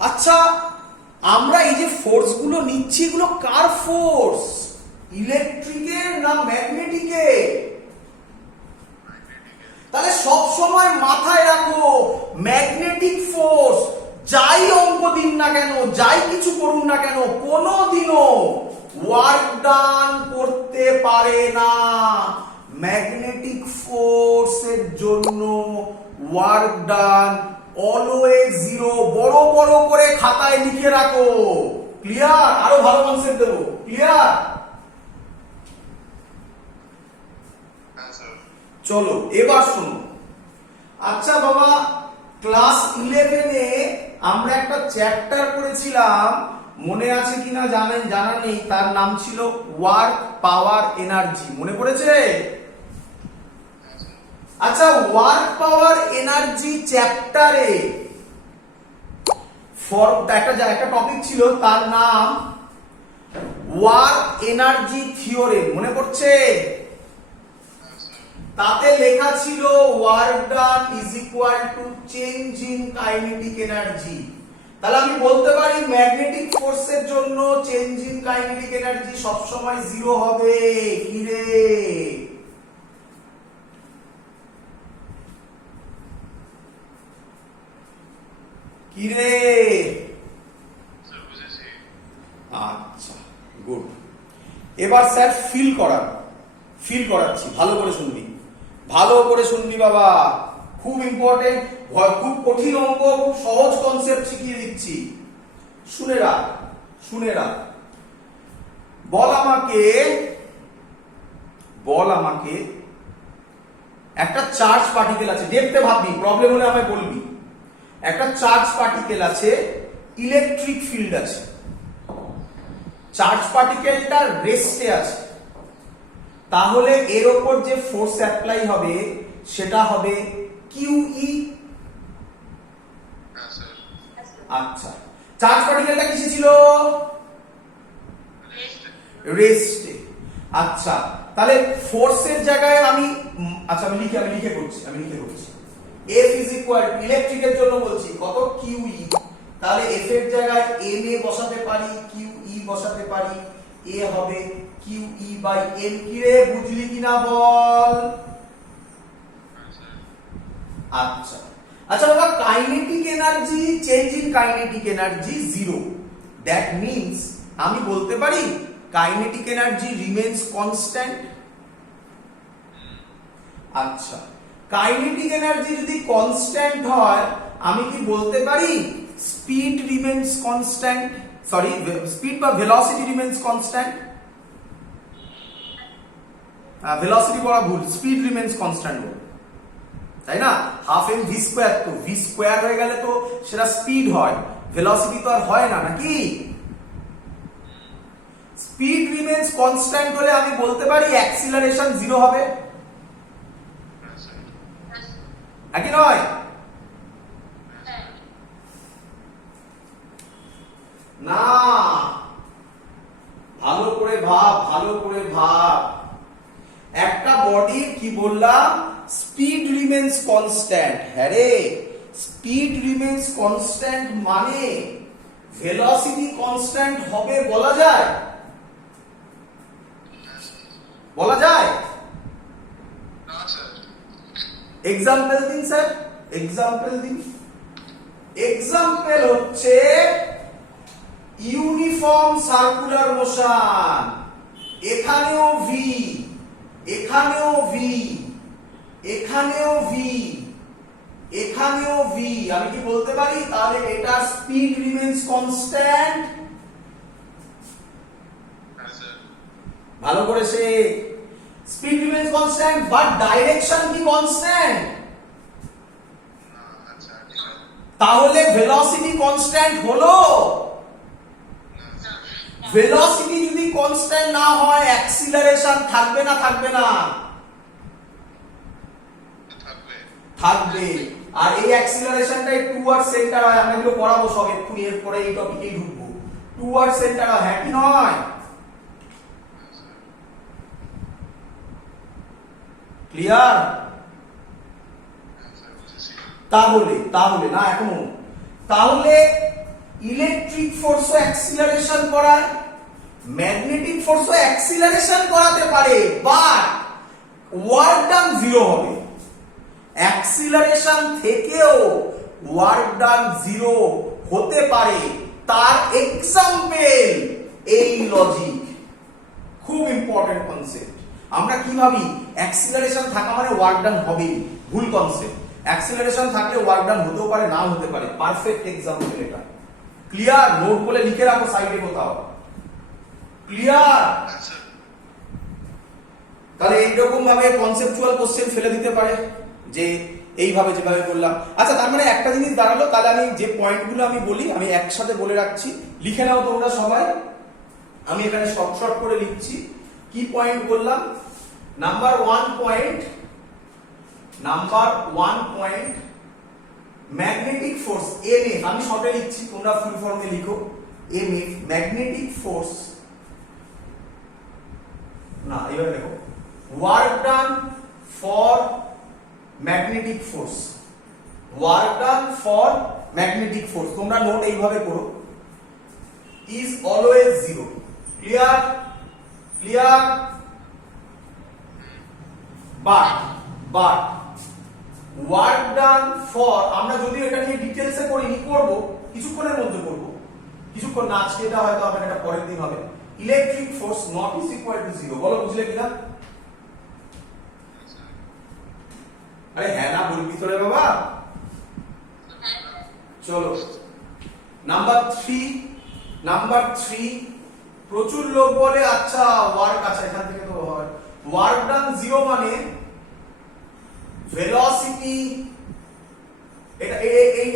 আচ্ছা, আমরা এই যে ফোর্স গুলো নিচ্ছি এগুলো কার ফোর্স? ইলেকট্রিকের না ম্যাগনেটিকের? তাহলে সব সময় মাথায় রাখো ম্যাগনেটিক ফোর্স যাই অঙ্ক দিন না কেন, যাই কিছু করুন না কেন, কোনোদিনও ওয়ার্ক ডান করতে পারে না। ম্যাগনেটিক ফোর্সের জন্য ওয়ার্ক ডান অলওয়েজ জিরো। বড় বড় করে খাতায় লিখে রাখো। ক্লিয়ার? আরো ভালো কনসেপ্ট দেবো। ক্লিয়ার? চলো এবার শোনো। আচ্ছা বাবা, ক্লাস 11-এ আমরা একটা চ্যাপ্টার পড়েছিলাম, মনে আছে কিনা জানা নেই, তার নাম ছিল ওয়ার্ক পাওয়ার এনার্জি। মনে পড়েছে? আচ্ছা, ওয়ার্ক পাওয়ার এনার্জি চ্যাপ্টারে একটা টপিক ছিল, তার নাম ওয়ার্ক এনার্জি থিওরেম। মনে পড়ছে? তাতে লেখা ছিল work done is equal to change in kinetic energy. তাহলে আমি বলতে পারি ম্যাগনেটিক ফোর্সের জন্য চেঞ্জ ইন কাইনেটিক এনার্জি সবসময় জিরো হবে। কি রে? কি রে? আচ্ছা, গুড। এবার স্যার ফিল করাচ্ছি, ভালো করে শুনবি, ভালো করে শুনবি বাবা। খুব ইম্পর্টেন্ট, খুব কঠিন অঙ্ক, খুব সহজ কনসেপ্ট শিখিয়ে দিচ্ছি। শুনে রাখ। বল আমাকে একটা চার্জ পার্টিকেল আছে, দেখতে ভাববি, প্রবলেম হলে আমায় বলবি। একটা চার্জ পার্টিকেল আছে, ইলেকট্রিক ফিল্ড আছে, চার্জ পার্টিকেলটা রেস্টে আছে। তাহলে এর ওপর যে ফোর্স অ্যাপ্লাই হবে সেটা হবে কিউই। আচ্ছা, চার্জ পার্টিকেলটা কিসে ছিল? রেস্টে। আচ্ছা, তাহলে ফোর্সের জায়গায় আমি লিখে করছি। F ইজ ইকুয়াল টু, ইলেকট্রিকের জন্য বলছি, কত? কিউই। তাহলে F এর জায়গায় M এ বসাতে পারি, কিউই বসাতে পারি, এ হবে কিউই বাই এম। কি রে, বুঝলি কিনা বল? আচ্ছা বাবা, kinetic energy, change in kinetic energy zero. That means আমি বলতে পারি কাইনেটিক এনার্জি রিমেইনস কনস্ট্যান্ট। আচ্ছা, কাইনেটিক এনার্জি যদি কনস্ট্যান্ট হয়, আমি কি বলতে পারি speed remains constant? Sorry, speed বা ভেলোসিটি রিমেইনস কনস্ট্যান্ট। ভেলোসিটি বলা ভুল, স্পিড রিমেইনস কনস্ট্যান্ট, তাই না? হাফ এম ভি স্কোয়ার, তো ভি স্কোয়ার হয়ে গেলে তো সেটা স্পিড হয়, ভেলোসিটি তো আর হয় না, নাকি? স্পিড রিমেইনস কনস্ট্যান্ট হলে আমি বলতে পারি অ্যাক্সিলারেশন জিরো হবে, নাকি নয়? না, ভালো করে ভাব। একটা বডির কি বললাম? Speed remains constant. হ্যাঁ রে, স্পিড রিমেইনস কনস্ট্যান্ট মানে ভেলোসিটি কনস্ট্যান্ট হবে, বলা যায়? এক্সাম্পল দিন স্যার, এক্সাম্পল হচ্ছে ইউনিফর্ম সার্কুলার মোশন। এখানেও ভি, এখানেও ভি, এখানেও ভি, এখানেও ভি। আমি কি বলতে পারি তাহলে এটা স্পিড রিমেইনস কনস্ট্যান্ট? ভালো করে সে, speed remains constant, but direction কি কনস্ট্যান্ট? তাহলে ভেলোসিটি কনস্ট্যান্ট হলো? ভেলোসিটি যদি কনস্ট্যান্ট না হয়, অ্যাক্সিলারেশন থাকবে না? থাকবে। আর এই অ্যাক্সিলারেশনটা টুয়ার্ড সেন্টার হয়। আমরা এগুলো পড়াবো সব এক্ষুনি, এরপরে এই টপিকেই ঢুকবো। টুয়ার্ড সেন্টার হয়, হ্যাঁ কি নয়? ক্লিয়ার? তাহলে না এখনো, তাহলে ইলেকট্রিক ফোর্সও অ্যাক্সিলারেশন করায়, ম্যাগনেটিক ফোর্সও অ্যাক্সিলারেশন করাতে পারে, বাট ওয়ার্ক ডান জিরো হবে। অ্যাক্সিলারেশন থেকেও ওয়ার্ক ডান জিরো হতে পারে, তার এক্সাম্পল এই লজিক। খুব ইম্পর্টেন্ট কনসেপ্ট। আমরা কি ভাবি অ্যাক্সিলারেশন থাকা মানে ওয়ার্ক ডান হবেই, ভুল কনসেপ্ট। অ্যাক্সিলারেশন থাকলে ওয়ার্ক ডান হতেও পারে, নাও হতে পারে। পারফেক্ট এক্সাম্পল এটা। ক্লিয়ার? নোট বলে লিখে রাখো সাইডে কোথাও। ক্লিয়ার? তাহলে এইরকম ভাবে কনসেপচুয়াল কোশ্চেন ফেলে দিতে পারে যে এইভাবে যেভাবে বললাম। আচ্ছা, তার মানে একটা জিনিস দাঁড়ালো, তাহলে আমি যে পয়েন্টগুলো আমি বলি আমি একসাথে বলে রাখছি, লিখে নাও তোমরা সবাই। আমি এখানে শর্ট শর্ট করে লিখছি। কি পয়েন্ট বললাম? Number 1 point magnetic force MF, আমি শর্টে লিখছি, তোমরা ফুল ফর্মে লিখো। এমএফ ম্যাগনেটিক ফোর্স, না এবার দেখো, work done for magnetic force, work done for magnetic force, তোমরা নোট এইভাবে করো, is always zero. Clear? Clear? But work done for, আমরা যদি এটা নিয়ে ডিটেইলসে করিনি, করব কিছুক্ষণের মধ্যে করব, কিছুক্ষণ না, আজকে এটা হয়তো আপনার এটা পরের দিন হবে। Electric force not is equal to zero. বলো বুঝলে কিনা? আরে হ্যাঁ না বলবি তোরে বাবা। চলো নাম্বার 3, প্রচুর লোক বলে আচ্ছা ওয়ার্ক, আচ্ছা এখান থেকে তো হয় ওয়ার্ক ডান জিরো মানে ভেলোসিটি, এটা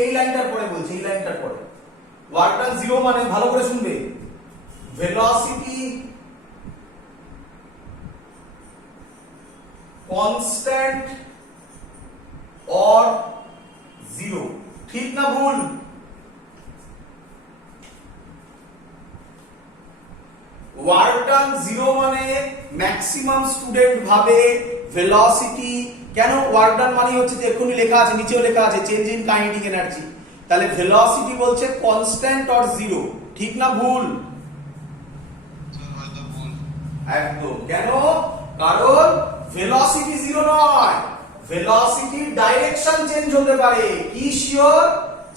এই লাইনটার পরে বলছি, এই লাইনটার পরে ওয়ার্ক ডান জিরো মানে, ভালো করে শুনবে, ভেলোসিটি কনস্ট্যান্ট অর জিরো। ঠিক না ভুল? ওয়ার্ক ডান জিরো মানে ম্যাক্সিমাম স্টুডেন্ট ভাবে ভেলোসিটি, কেন ওয়ার্ক ডান মানে হচ্ছে যে এক্ষুনি লেখা আছে, নিচেও লেখা আছে চেঞ্জ ইন কাইনেটিক এনার্জি, তাহলে ভেলোসিটি বলছে কনস্ট্যান্ট অর জিরো। ঠিক না ভুল? একদম। কেন? কারণ ভেলোসিটি জিরো নয়, ভেলোসিটির ডাইরেকশন চেঞ্জ হতে পারে। কি sure?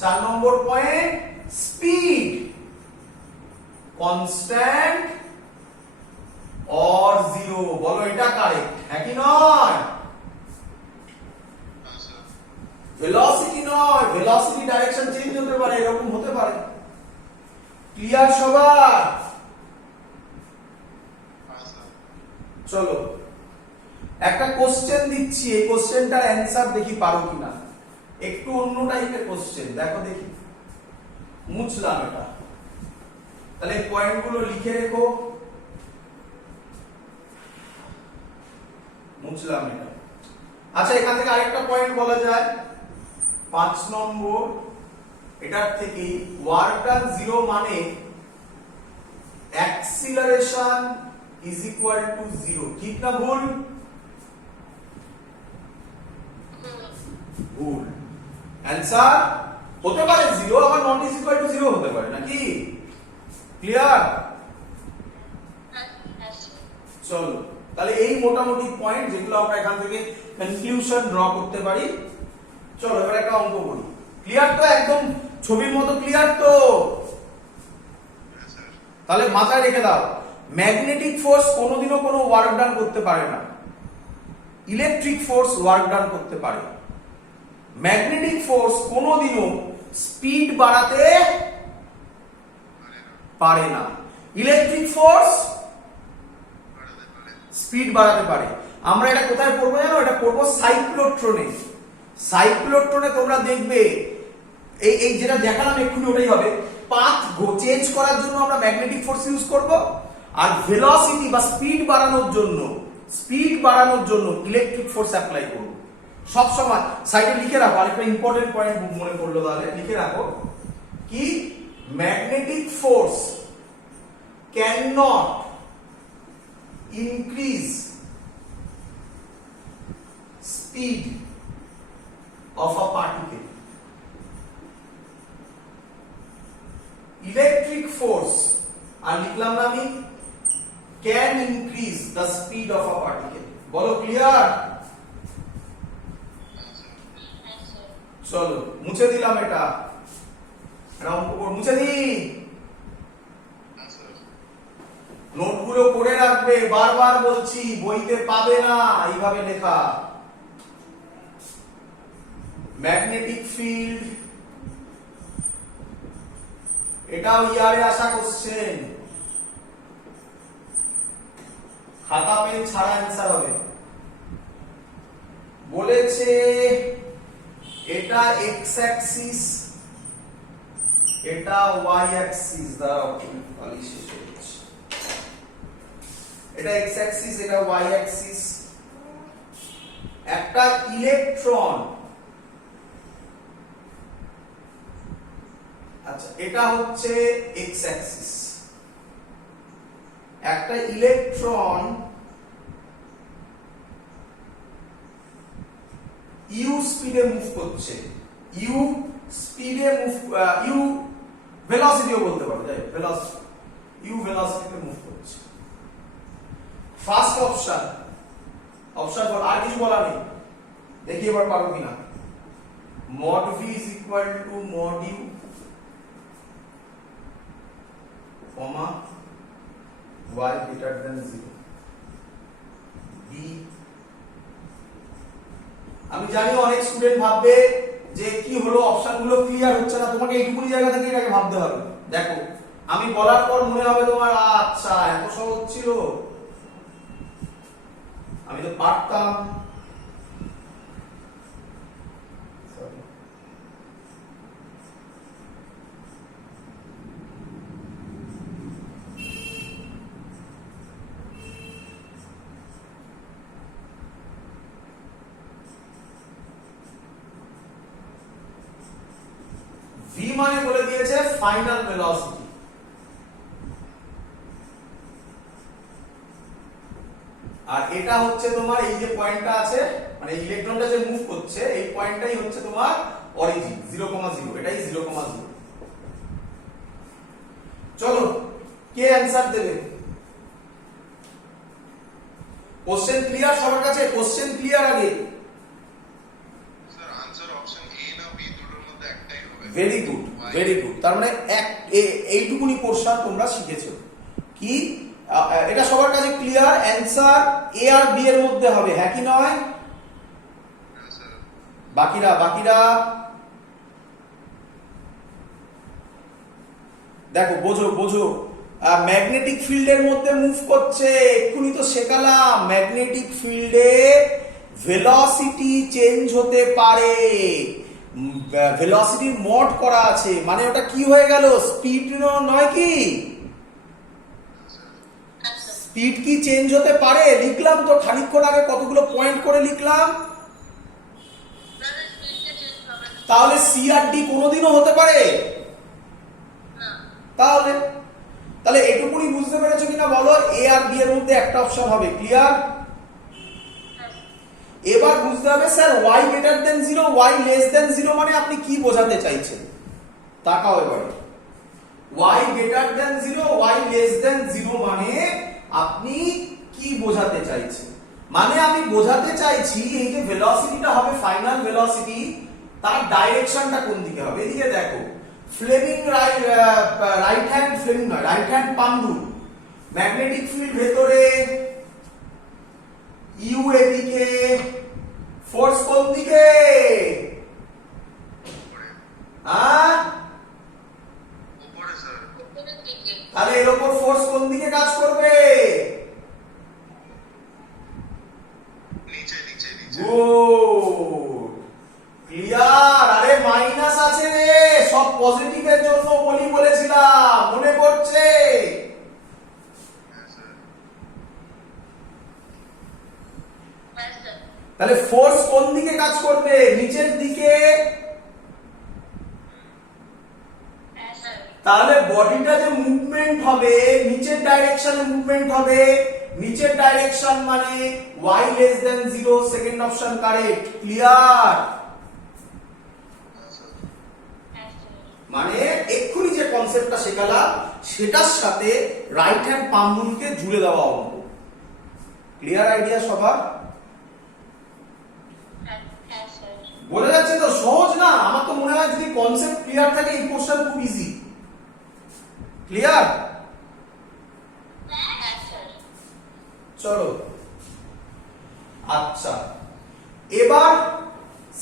4 number point, speed constant or zero. বলো এটা কারেক্ট, হ্যাঁ কি নয়? ভেলোসিটি নয়, ভেলোসিটি ডাইরেকশন চেঞ্জ হতে পারে, এরকম হতে পারে। ক্লিয়ার সবার? চলো একটা কোশ্চেন দিচ্ছি, এই কোশ্চেনটার অ্যানসার দেখি পারো কিনা। একটু অন্য টাইপের কোশ্চেন, দেখো দেখি। মুছলাম এটা, তাহলে পয়েন্টগুলো লিখে রেখো। মুছলাম এটা। আচ্ছা, এখান থেকে আরেকটা পয়েন্ট বলা যায়, 5 নম্বর, এটার থেকে ওয়ার্ক ডান জিরো মানে acceleration is equal to zero. ঠিক না ভুল? ভুল। অ্যানসার হতে পারে জিরো, আবার not is equal to zero হতে পারে, নাকি? ক্লিয়ার? চলো তাহলে এই মোটামুটি পয়েন্ট যেগুলো আমরা এখান থেকে কনক্লুশন ড্র করতে পারি। চলো এবার একটা অঙ্ক করি। ক্লিয়ার তো? একদম ছবির মতো ক্লিয়ার তো? তাহলে মাথায় রেখে দাও, ম্যাগনেটিক ফোর্স কোনোদিনও কোনো ওয়ার্ক ডান করতে পারে না, ইলেকট্রিক ফোর্স ওয়ার্ক ডান করতে পারে। ম্যাগনেটিক ফোর্স কোনোদিনও স্পিড বাড়াতে পারে না, ইলেকট্রিক ফোর্স স্পিড বাড়াতে পারে। আমরা এটা কোথায় পড়বো জানো? এটা পড়বো সাইক্লোট্রনে। সাইক্লোট্রনে তোমরা দেখবে এই যেটা দেখালাম এক্ষুনি ওটাই হবে। পাথ চেঞ্জ করার জন্য আমরা ম্যাগনেটিক ফোর্স ইউজ করব, আর ভেলোসিটি বা স্পিড বাড়ানোর জন্য ইলেকট্রিক ফোর্স অ্যাপ্লাই করব। সব সময় সাইডে লিখে রাখো, আরেকটা ইম্পর্টেন্ট পয়েন্ট মনে পড়লো, তাহলে লিখে রাখো কি, magnetic force can not increase speed of a particle. Electric force আর লিখলাম না আমি can increase the speed of a particle. বলো ক্লিয়ার? চলো মুছে দিলাম এটা, মুছে দি। নোটগুলো করে রাখবে, বারবার বলছি বইতে পাবে না এইভাবে লেখা। ম্যাগনেটিক ফিল্ড, এটাও ইয়ারে আসা কোশ্চেন, খাতা পেন ছাড়া অ্যান্সার হবে। বলেছে এটা এক্স অ্যাক্সিস, এটা ওয়াই অ্যাক্সিস। দাঁড়াও খালি শেষ হয়ে গেছে। এটা এক্স অ্যাক্সিস, এটা ওয়াই অ্যাক্সিস। একটা ইলেকট্রন, আচ্ছা এটা হচ্ছে এক্স অ্যাক্সিস। একটা ইলেকট্রন ইউ স্পিডে মুভ করছে, ইউ স্পিডে মুভ, ইউ ভেলোসিটিও বলতে পারো, তাই ভেলোসিটি, ইউ ভেলোসিটিতে মুভ করছে। ফার্স্ট অপশন, অপশন বল, আর কিছু বলা নেই, দেখি এবার পারো কিনা। mod v is equal to mod u, comma y greater than 0, b। আমি জানি অনেক স্টুডেন্ট ভাববে যে কি হলো, অপশনগুলো ক্লিয়ার হচ্ছে না, তোমাকে এইটুকুনি জায়গা থেকে এটাকে ভাবতে হবে। দেখো আমি বলার পর মনে হবে তোমার আচ্ছা এত সহজ ছিল, আমি তো পারতাম। v মানে বলে দিয়েছে ফাইনাল ভেলোসিটি, আর এটা হচ্ছে তোমার এই যে পয়েন্টটা আছে, মানে ইলেকট্রনটা যে মুভ করছে এই পয়েন্টটাই হচ্ছে তোমার অরিজিন 0,0, এটাই 0,0। চলো কে অ্যানসার দেবে? কোশ্চেন ক্লিয়ার সবার কাছে? কোশ্চেন ক্লিয়ার আগে? স্যার আনসার অপশন এ না বি দুটোর মধ্যে একটাই হবে। Very good, very good. তার মানে এইটুকুনি পোরশন তোমরা শিখেছো কি, এটা সবার কাছে ক্লিয়ার। অ্যানসার এ আর বি এর মধ্যে হবে, হ্যাঁ কি নয়? বাকিরা বাকিরা দেখো, বোঝো বোঝো। ম্যাগনেটিক ফিল্ডের মধ্যে মুভ করছে, এক্ষুনি তো শেখালাম ম্যাগনেটিক ফিল্ডে ভেলোসিটি চেঞ্জ হতে পারে, ভেলোসিটির মড করা আছে, মানে ওটা কি হয়ে গেল, স্পিড নয় কি? স্পিড কি চেঞ্জ হতে পারে? লিখলাম তো খানিকক্ষণ আগে কতগুলো পয়েন্ট করে লিখলাম। তাহলে সি আর ডি কোনোদিনও হতে পারে? তাহলে তাহলে এটুকুনি বুঝতে পেরেছো কিনা বলো? এ আর বি এর মধ্যে একটা অপশন হবে, ক্লিয়ার? এবার বুঝতে হবে sir y greater than 0, y less than 0 মানে আপনি কি বোঝাতে চাইছেন? তাকাও এবারে, y greater than 0, y less than 0 মানে আপনি কি বোঝাতে চাইছেন? মানে আমি বোঝাতে চাইছি এই যে ভেলোসিটিটা হবে ফাইনাল ভেলোসিটি, তার ডাইরেকশনটা কোন দিকে হবে? এদিকে দেখো, ফ্লেমিং রাইট হ্যান্ড, ফ্লেমিং নয়, রাইট হ্যান্ড পাম রুল, ম্যাগনেটিক ফিল্ড ভেতরে, ইউ এদিকে, ফোর্স কোন দিকে? হ্যাঁ উপরে স্যার। তাহলে এর উপর ফোর্স কোন দিকে কাজ করবে? নিচে নিচে নিচে। Good, clear. আরে মাইনাস আছে রে, সব পজিটিভের জন্য বলেছিলাম, মনে পড়ছে? তাহলে ফোর্স কোন দিকে কাজ করবে? নিচের দিকে। তাহলে বডিটা যে মুভমেন্ট হবে নিচের ডাইরেকশনে মুভমেন্ট হবে, নিচের ডাইরেকশন মানে y less than 0, second option correct, clear? মানে এক্ষুনি যে কনসেপ্টটা শেখালাম সেটার সাথে রাইট হ্যান্ড পাম্প রুলকে জুড়ে দেওয়া অঙ্ক। ক্লিয়ার আইডিয়া সবার? বোঝা যাচ্ছে তো? সহজ না? আমার তো মনে হয় যদি কনসেপ্ট ক্লিয়ার থাকে এই কোশ্চেন খুব ইজি। ক্লিয়ার? চলো আচ্ছা, এবার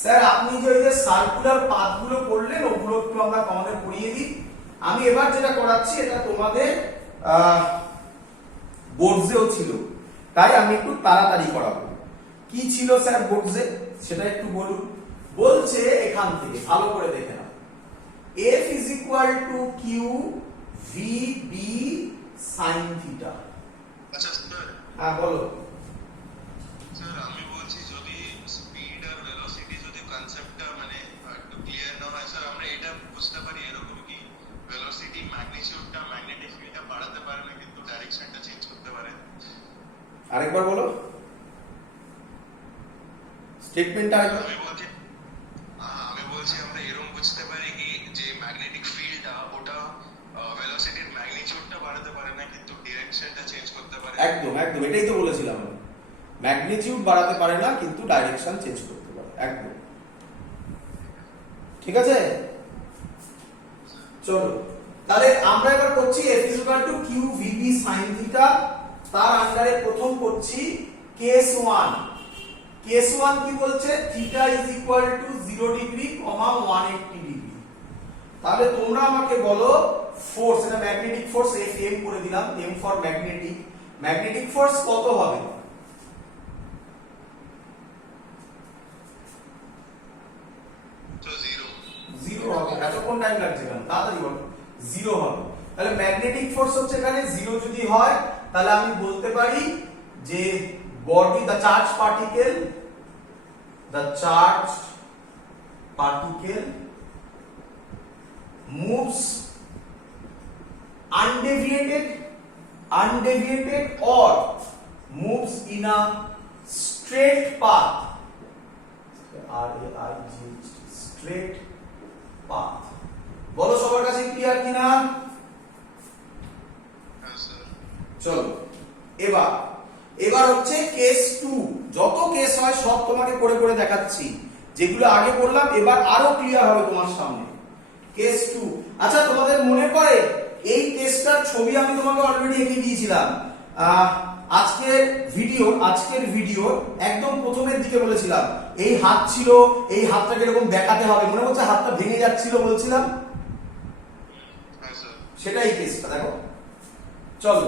স্যার আপনি যে ওই যে সার্কুলার পাথগুলো করলেন ওগুলো একটু আমরা তোমাদের পড়িয়ে দিই। আমি এবার যেটা করাচ্ছি এটা তোমাদের বোর্ডসেও ছিল, তাই আমি একটু তাড়াতাড়ি করাবো। কি ছিল স্যার বোর্ডসে সেটা একটু বলুন। বলছে এখান থেকে ভালো করে দেখে নাও, F is equal to Q V B sin theta। আচ্ছা স্যার, হ্যাঁ বলো। স্যার আমি বলছি যদি স্পিড আর ভেলোসিটি যদি কনসেপ্টটা মানে একটু ক্লিয়ার না হয় স্যার, আমরা এটা বুঝতে পারি এরকম কি ভেলোসিটি ম্যাগনিটিউডটা ম্যাগনেটিক ফিল্ডটা বাড়াতে পারে না কিন্তু ডাইরেকশনটা চেঞ্জ করতে পারে। আরেকবার বলো স্টেটমেন্টটা আরেকবার। আমি বলছি আমরা এরকম বুঝতে পারি কি যে ম্যাগনেটিক ফিল্ডটা ওটা ভেলোসিটির ম্যাগনিটিউডটা বাড়াতে পারে না কিন্তু ডাইরেকশনটা চেঞ্জ করতে পারে। একদম একদম এটাই তো বলেছিলাম আমি, ম্যাগনিটিউড বাড়াতে পারে না কিন্তু ডাইরেকশন চেঞ্জ করতে পারে। একদম ঠিক আছে। চলো তাহলে আমরা এবার করছি F is equal to Q VB sin theta, তার আন্ডারে প্রথম করছি কেস 1। কেস 1 কি বলছে? Theta is equal to 0 degree, 180 degree. তাহলে তোমরা আমাকে বলো ফোর্স, এটা ম্যাগনেটিক ফোর্স F M করে দিলাম, M for magnetic. Magnetic force কত হবে? তো 0 হবে। এতক্ষণ টাইম লাগছে কেন? তাড়াতাড়ি বলো। 0 হবে। তাহলে ম্যাগনেটিক ফোর্স হচ্ছে এখানে 0 যদি হয় তাহলে আমি বলতে পারি যে body the charge particle moves undeviated or moves in a straight path, straight path। বলো সবার কাছে ক্লিয়ার কিনা? চলো এবার হচ্ছে কেস 2। যত কেস হয় সব তোমাকে করে করে দেখাচ্ছি, যেগুলো আগে বললাম এবার আরো ক্লিয়ার হবে তোমার সামনে। কেস 2, আচ্ছা তোমাদের মনে পড়ে এই কেসটার ছবি আমি তোমাকে অলরেডি এঁকে দিয়েছিলাম আজকের ভিডিও একদম প্রথমের দিকে বলেছিলাম এই হাত ছিল, এই হাতটাকে এরকম দেখাতে হবে, মনে হচ্ছে হাতটা ভেঙে যাচ্ছিল বলছিলাম, সেটাই কেসটা। দেখো চলো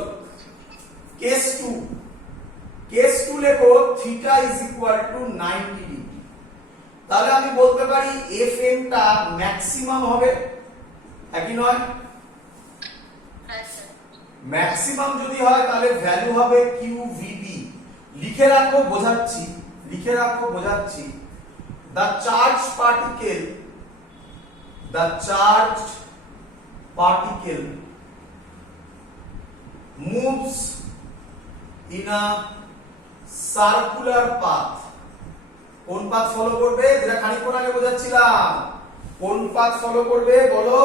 কেস 2 লেখো theta is equal to 90 degree. তাহলে আমি বলতে পারি এফ এম টা ম্যাক্সিমাম হবে, একই নয়? ম্যাক্সিমাম যদি হয় তাহলে ভ্যালু হবে কিউ ভিবি। লিখে রাখো বোঝাচ্ছি, the charge particle moves in a circular path। কোন পাথ ফলো করবে? যেটা খানিকক্ষণ আগে বোঝাচ্ছিলাম, কোন পাথ ফলো করবে বলো?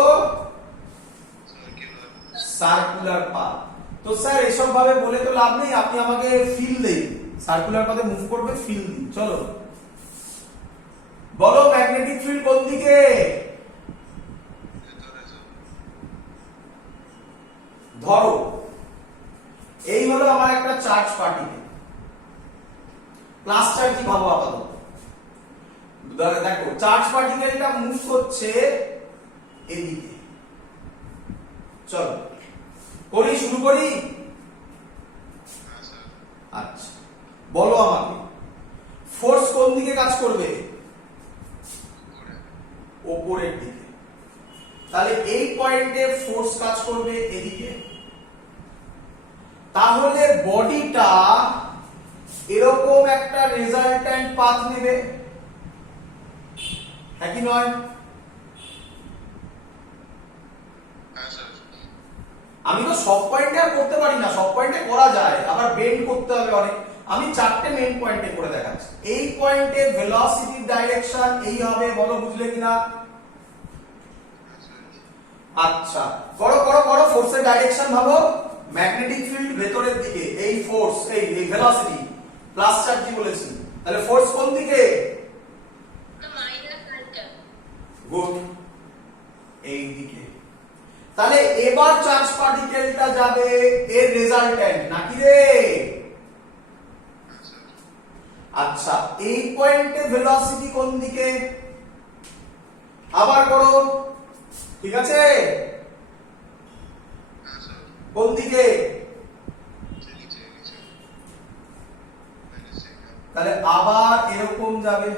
Circular path. তো স্যার এসব ভাবে বলে তো লাভ নেই, আপনি আমাকে ফিল দেন, সার্কুলার পাথে মুভ করবে, ফিল দিন। চলো বলো ম্যাগনেটিক ফিল্ড কোন দিকে? ধরো এই হলো আমার একটা চার্জ পার্টিকেল, প্লাস চার্জ ভাবো আপাতত। দেখো চার্জ পার্টিকেলটা মুভ করছে এদিকে। চলো শুরু করি। আচ্ছা বলো আমাকে ফোর্স কোন দিকে কাজ করবে? উপরের দিকে। তাহলে এই পয়েন্টে ফোর্স কাজ করবে এদিকে। তাহলে বডিটা এরকম একটা রেজাল্ট্যান্ট পাথ নেবে, একই নয়? আমি তো সব পয়েন্টে আর করতে পারি না, সব পয়েন্টে করা যায়, আবার বেন্ড করতে হবে অনেক। আমি 4টে মেইন পয়েন্টে করে দেখাচ্ছি। এই পয়েন্টে ভেলোসিটির ডাইরেকশন এই হবে, বলো বুঝলে কিনা? আচ্ছা, করো করো করো, ফোর্সের ডাইরেকশন ভাবো। ম্যাগনেটিক ফিল্ড ভেতরের দিকে, এই ফোর্স, এই ভেলোসিটি প্লাস চার্জ বলেছি, তাহলে ফোর্স কোন দিকে? গুড, এই দিকে। তাহলে এবার চার্জ পার্টিকেলটা যাবে এর রেজাল্ট্যান্ট নাকি রে? আচ্ছা, এই পয়েন্টে ভেলোসিটি কোন দিকে? আবার করো, ঠিক আছে? কোন দিকে? তাহলে আবার এরকম যাবে,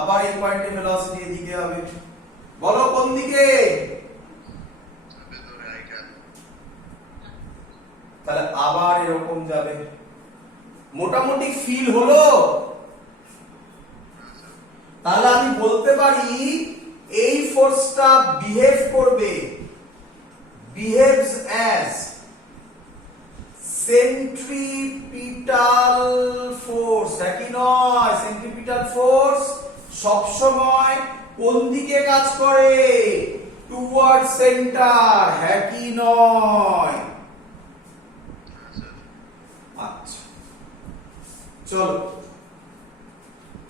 আবার এই পয়েন্টে ভেলোসিটি এদিকে হবে। বলো কোন দিকে? তাহলে আবার এরকম যাবে। মোটামুটি ফিল হলো? তাহলে আমি বলতে পারি এই ফোর্সটা বিহেভ করবে, বিহেভস অ্যাজ সেন্ট্রিপিটাল ফোর্স, একই নয়? সেন্ট্রিপিটাল ফোর্স সবসময় কোন দিকে কাজ করে? টুয়ার্ড সেন্টার, হ্যাঁ কি নয়? আচ্ছা, চলো,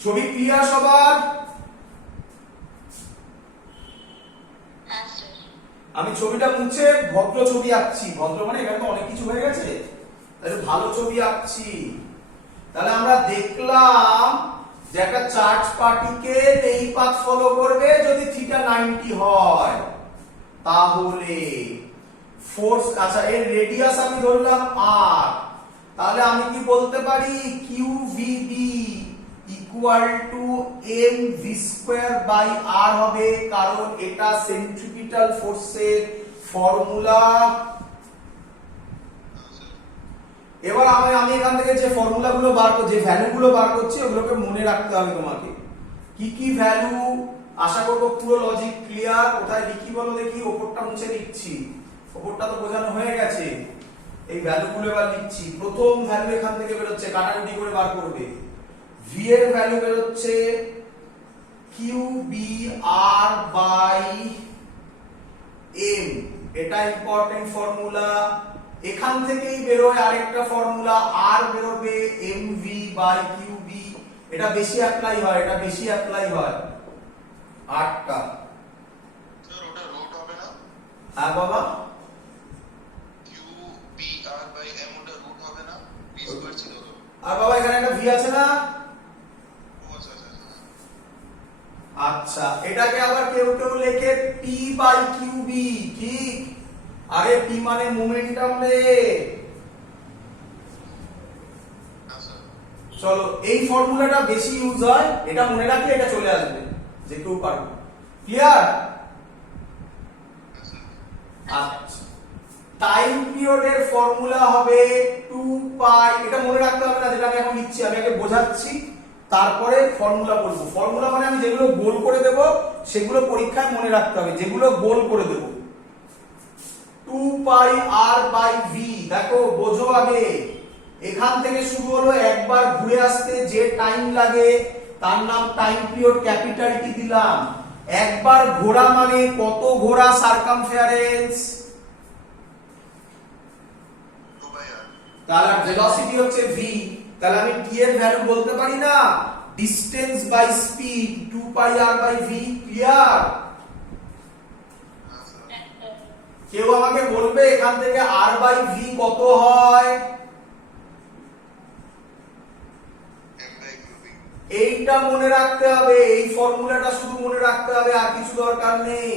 ছবি ক্লিয়ার সবার? আমি ছবিটা মুছে ভদ্র ছবি আঁকছি। ভদ্র মানে এখানে তো অনেক কিছু হয়ে গেছে, তাহলে ভালো ছবি আঁকছি। তাহলে আমরা দেখলাম যে একটা চার্জ পার্টিকেল এই পাথ ফলো করবে যদি থিটা 90 হয়, তাহলে ফোর্স, আচ্ছা এর রেডিয়াস আমি ধরলাম r, তাহলে আমি কি বলতে পারি qvb equal to mv square by r হবে, কারণ এটা সেন্ট্রিপিটাল ফোর্সের ফর্মুলা। এবার আমি এখান থেকে যে ফর্মুলাগুলো বার করছি, যে ভ্যালুগুলো বার করছি, ওগুলোকে মনে রাখতে হবে তোমাকে। কি কি ভ্যালু? আশা করব পুরো লজিক ক্লিয়ার। কোথায় লিখি বলো দেখি? ওপরটা মুছে লিখছি, ওপরটা তো বোঝানো হয়ে গেছে। এই ভ্যালুগুলো এবার লিখছি। প্রথম ভ্যালু এখান থেকে বের হচ্ছে, কাটাকুটি করে বার করবে। v এর ভ্যালু বের হচ্ছে qbr বাই m, এটা ইম্পর্টেন্ট ফর্মুলা। এখান থেকেই বেরোয় আরেকটা ফর্মুলা, r বেরোবে mv বাই qb, এটা বেশি অ্যাপ্লাই হয়, এটা বেশি অ্যাপ্লাই হয় 8টা। স্যার ওটা রুট হবে না? হ্যাঁ বাবা, qbr বাই m ওটা রুট হবে না? v স্কয়ার ছিল তো। আর বাবা এখানে একটা v আছে না? ও আচ্ছা আচ্ছা আচ্ছা। আচ্ছা, এটাকে আবার কেউ কেউ লেখে p বাই qb, ঠিক? আরে p মানে মোমেন্টাম রে। চলো, এই ফর্মুলাটা বেশি ইউজ হয়, এটা মনে রাখলে এটা চলে আসবে, যে কেউ পারবে। ক্লিয়ার? আচ্ছা, টাইম পিরিয়ডের ফর্মুলা হবে 2 পাই, এটা মনে রাখতে হবে না, যেটা আমি এখন লিখছি, আমি আগে বোঝাচ্ছি তারপরে ফর্মুলা বলবো। ফর্মুলা মানে আমি যেগুলো গোল করে দেব সেগুলো পরীক্ষায় মনে রাখতে হবে, যেগুলো গোল করে দেব। 2 পাই r বাই v, দেখো বোঝো আগে, এখান থেকে শুরু হলো, একবার ঘুরে আসতে যে টাইম লাগে তার নাম টাইম পিরিয়ড, ক্যাপিটাল টি দিলাম। একবার ঘোরা মানে কত ঘোরা? সারকামফারেন্স। তাহলে ভেলোসিটি হচ্ছে v, তাহলে আমি t এর ভ্যালু বলতে পারি না, distance by speed 2 pi r by v। Clear? কেউ আমাকে বলবে এখান থেকে r বাই v কত হয়? এইটা মনে রাখতে হবে, এই ফর্মুলাটা শুধু মনে রাখতে হবে, আর কিছু দরকার নেই।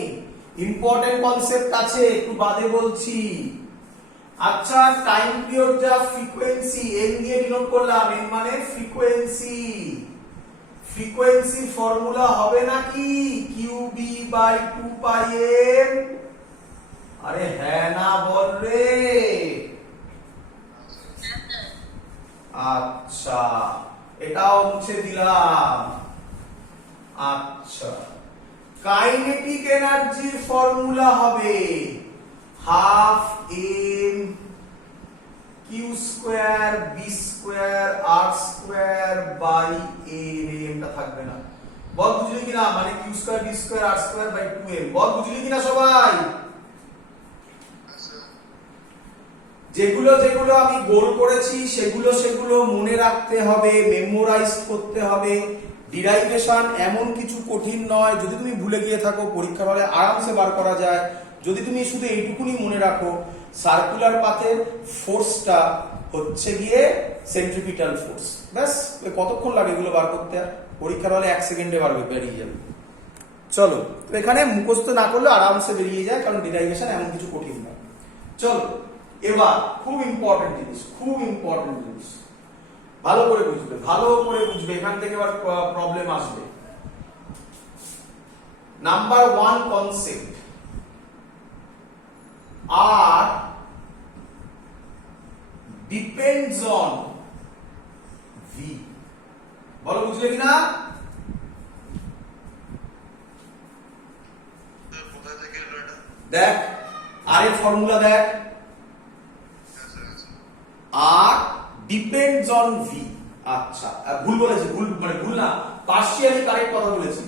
ইম্পর্টেন্ট কনসেপ্ট আছে, একটু বাদে বলছি। আচ্ছা, টাইম পিরিয়ড যা ফ্রিকোয়েন্সি n দিয়ে ডিনোট করলাম, n মানে ফ্রিকোয়েন্সি, ফ্রিকোয়েন্সি ফর্মুলা হবে নাকি qb বাই 2 পাই m? আরে হ্যাঁ না বল রে। আচ্ছা, এটাও মুছে দিলাম। আচ্ছা, কাইনেটিক এনার্জির ফর্মুলা হবে half m q square b square r square by a, এমটা থাকবে না, বল বুঝলি কিনা, মানে Q square B square R square by 2m। বল বুঝলি কিনা সবাই? যেগুলো যেগুলো আমি গোল করেছি সেগুলো সেগুলো মনে রাখতে হবে, মেমোরাইজ করতে হবে। ডিরাইভেশন এমন কিছু কঠিন নয়, যদি তুমি ভুলে গিয়ে থাকো পরীক্ষার হলে আরামসে বার করা যায়। যদি তুমি শুধু এইটুকুনি মনে রাখো, সার্কুলার পাথের ফোর্সটা হচ্ছে গিয়ে সেন্ট্রিপিটাল ফোর্স, ব্যাস। কতক্ষণ লাগে এগুলো বার করতে? আর পরীক্ষার হলে 1 সেকেন্ডে বেরিয়ে যাবে। চলো, তো এখানে মুখস্থ না করলে আরামসে বেরিয়ে যায়, কারণ ডিরাইভেশন এমন কিছু কঠিন নয়। চলো এবার খুব ইম্পর্টেন্ট জিনিস, খুব ইম্পর্টেন্ট জিনিস, ভালো করে বুঝবে, ভালো করে বুঝবে, এখান থেকে আবার প্রবলেম আসবে। নাম্বার 1 কনসেপ্ট, আর ডিপেন্ডস অন ভি। বলো বুঝলে কিনা? কোথা থেকে এলো এটা? দেখ আর এর ফর্মুলা দেখ, আর ডিপেন্ডস অন ভি। আচ্ছা, ভুল বলেছি, ভুল মানে ভুল না, পার্শিয়ালি কারেক্ট কথা বলেছি।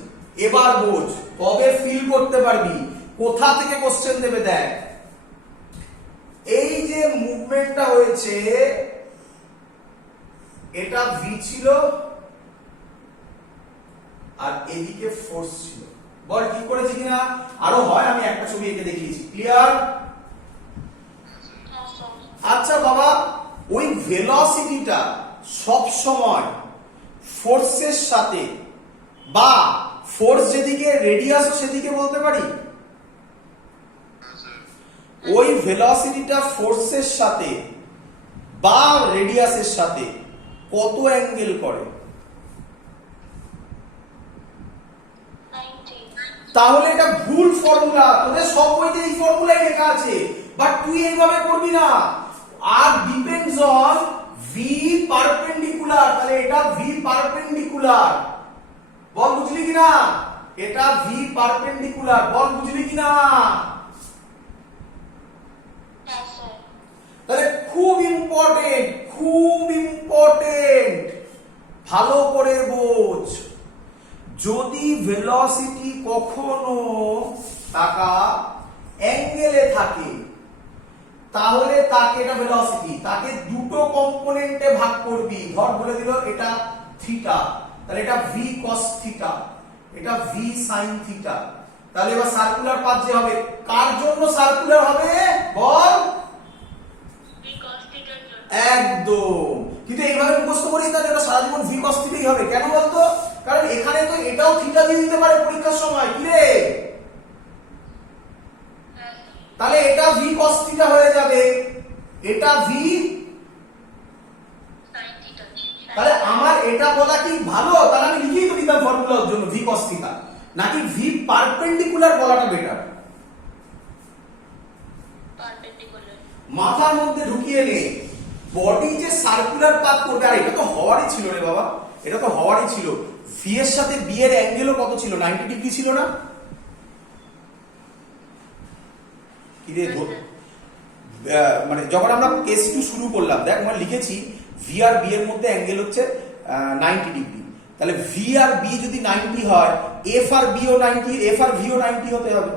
এবার বোঝ, কবে ফিল করতে পারবি, কোথা থেকে কোশ্চেন দেবে। দেখ, এই যে মুভমেন্টটা হয়েছে, এটা ভি ছিল আর এদিকে ফোর্স ছিল। বল ঠিক করেছি কিনা? আরো হয়, আমি একটা ছবি এঁকে দেখিয়েছি। ক্লিয়ার? আচ্ছা বাবা, ওই ভেলোসিটিটা সব সময় ফোর্সের সাথে, বা ফোর্স যেদিকে রেডিয়াসও সেদিকে বলতে পারি, ওই ভেলোসিটিটা ফোর্সের সাথে বা রেডিয়াসের সাথে কত অ্যাঙ্গেল করে? তাহলে এটা ভুল ফর্মুলা, তোদের সব বইতে এই ফর্মুলাই লেখা আছে, বাট তুই এইভাবে করবি না। আর ডিপেন্ডস অন ভি পারপেন্ডিকুলার, তাহলে এটা ভি পারপেন্ডিকুলার। বল বুঝলি কিনা? এটা ভি পারপেন্ডিকুলার। বল বুঝলি কিনা? তাহলে খুব ইম্পর্টেন্ট, খুব ইম্পর্টেন্ট, ভালো করে বোঝ। যদি ভেলোসিটি কখনো টাকা অ্যাঙ্গেলে থাকে, তাহলে তাকে, এটা ভেলোসিটি, তাকে দুটো কম্পোনেন্টে ভাগ করবি। ধর বলে দিল এটা থিটা, তাহলে এটা ভি কস থিটা, এটা ভি সাইন থিটা। তাহলে এবার সার্কুলার পাথ যে হবে, কার জন্য সার্কুলার হবে বল? একদম। কিন্তু এইভাবে মুখস্থ করিস না, এটা সারা জীবন ভি কস থিটাই হবে। কেন বলতো? কারণ এখানে তো এটাও থিটা দিয়ে দিতে পারে পরীক্ষার সময়। কি রে? তাহলে এটা ভি কস থিটা হয়ে যাবে, এটা ভি সাইন থিটা। তাহলে আমার এটা বলা কি ভালো? তাহলে আমি লিখেই তো দিতাম ফর্মুলার জন্য ভি কস থিটা, নাকি ভি পারপেন্ডিকুলার বলাটা বেটার? পারপেন্ডিকুলার। মাথার মধ্যে ঢুকিয়ে নে, বডি যে সার্কুলার পাথ করবে, আর এটা তো হওয়ারই ছিল রে বাবা, এটা তো হওয়ারই ছিল। ভি এর সাথে বি এর অ্যাঙ্গেলও কত ছিল? 90 ডিগ্রি ছিল না? কি রে, মানে যখন আমরা কেস 2 শুরু করলাম, দেখ আমরা লিখেছি ভি আর বি এর মধ্যে অ্যাঙ্গেল হচ্ছে 90 ডিগ্রি। তাহলে ভি আর বি যদি 90 হয়, F R bio 90, F R ভিও 90 হতে হবে।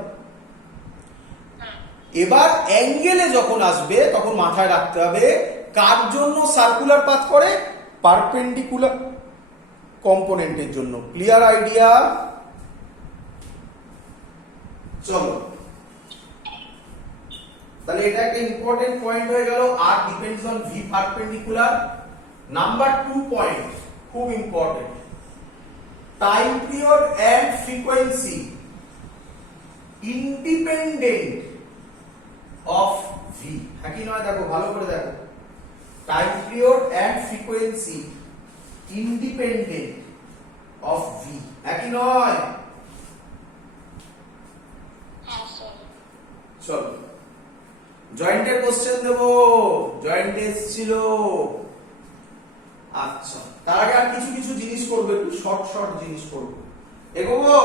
এবার অ্যাঙ্গেলে যখন আসবে তখন মাথায় রাখতে হবে কার জন্য সার্কুলার পাথ করে? পারপেন্ডিকুলার কম্পোনেন্টের জন্য। Clear idea? চলো, তাহলে এটা একটা ইম্পর্টেন্ট পয়েন্ট হয়ে গেল, আর depends on V perpendicular. Number 2 point, খুব important, time period and frequency independent of V. হ্যাঁ কি নয়? দেখো ভালো করে দেখো, time period and frequency independent of V, হ্যাঁ কি নয়? চলো জয়েন্টের কোশ্চেন দেবো, জয়েন্ট এসেছিল। আচ্ছা, তার আগে আর কিছু কিছু জিনিস করবো, একটু শর্ট শর্ট জিনিস করবো। এগোবো?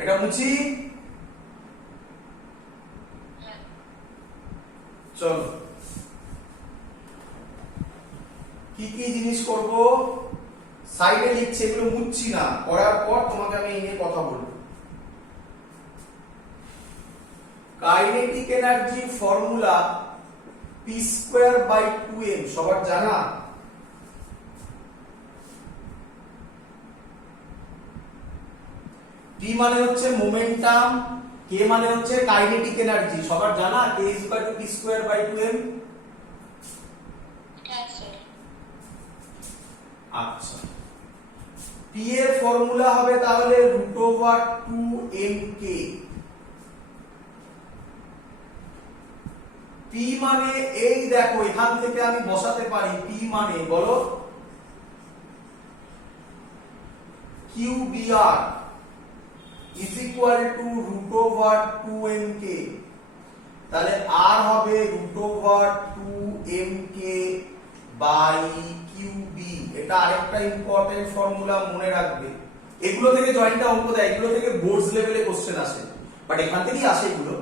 এটা মুছি। চলো, কি কি জিনিস করব? সাইডে লিখছি, এগুলো মুছছি না, করার পর তোমাকে আমি এই নিয়ে কথা বলবো। কাইনেটিক এনার্জি ফর্মুলা p²/2m সবার জানা? p মানে হচ্ছে মোমেন্টাম, k মানে হচ্ছে কাইনেটিক এনার্জি, সবার জানা k p²/2m? আচ্ছা, p এর ফর্মুলা হবে তাহলে √2mk। p মানে এই দেখো এখান থেকে আমি বসাতে পারি, p মানে বলো qbr is equal to √2mk, তাহলে r হবে √2mk বাই qb। এটা আরেকটা ইম্পর্টেন্ট ফর্মুলা, মনে রাখবে। এগুলো থেকে জয়েন্টটা অঙ্ক দেয়, এগুলো থেকে বোর্ডস লেভেলে কোশ্চেন আসে, বাট এখান থেকেই আসে এগুলো।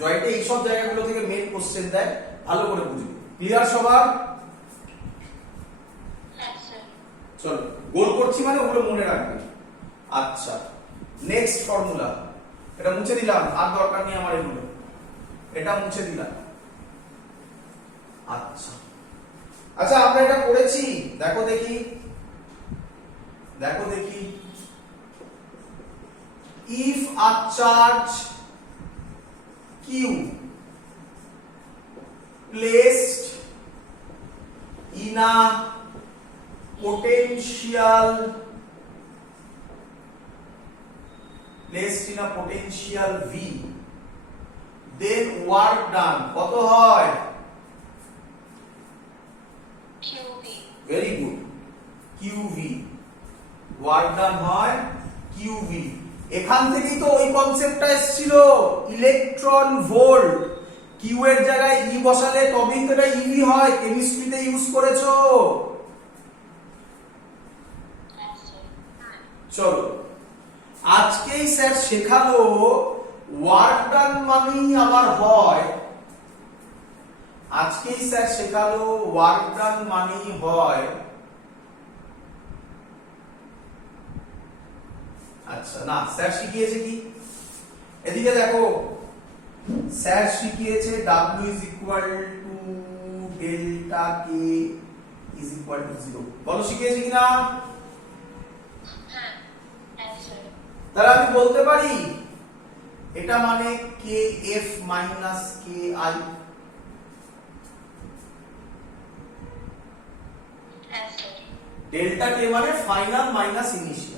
জয়েন্টে এই সব জায়গাগুলো থেকে মেন কোশ্চেন দেয়, ভালো করে বুঝবে। ক্লিয়ার সবার? চলো, গোল করছি মানে ওগুলো মনে রাখবে। আচ্ছা, নেক্সট ফর্মুলা, এটা মুছে দিলাম, আর দরকার নেই আমার এগুলো, এটা মুছে দিলাম। আচ্ছা আচ্ছা, আমরা এটা করেছি, দেখো দেখি, দেখো দেখি। If a charge q placed in a potential v, then work done কত হয়? qv। Very good, qv, work done হয় qv। এখান থেকেই তো ওই কনসেপ্টটা এসেছিল, ইলেকট্রন ভোল্ট। কিউ এর জায়গায় ই বসালে তবেই তো এটা ইভি হয়, কেমিস্ট্রিতে ইউজ করেছো। চলো, আজকেই স্যার শেখালো ওয়ার্ক ডান মানেই আবার হয়, আজকেই স্যার শেখালো ওয়ার্ক ডান মানেই হয়। আচ্ছা, না, স্যার শিখিয়েছে কি, এদিকে দেখো, স্যার শিখিয়েছে W is equal to delta K is equal to 0। বলো শিখিয়েছে কিনা? তাহলে আমি বলতে পারি এটা মানে KF minus KI। Delta K মানে ফাইনাল মাইনাস ইনিশিয়াল।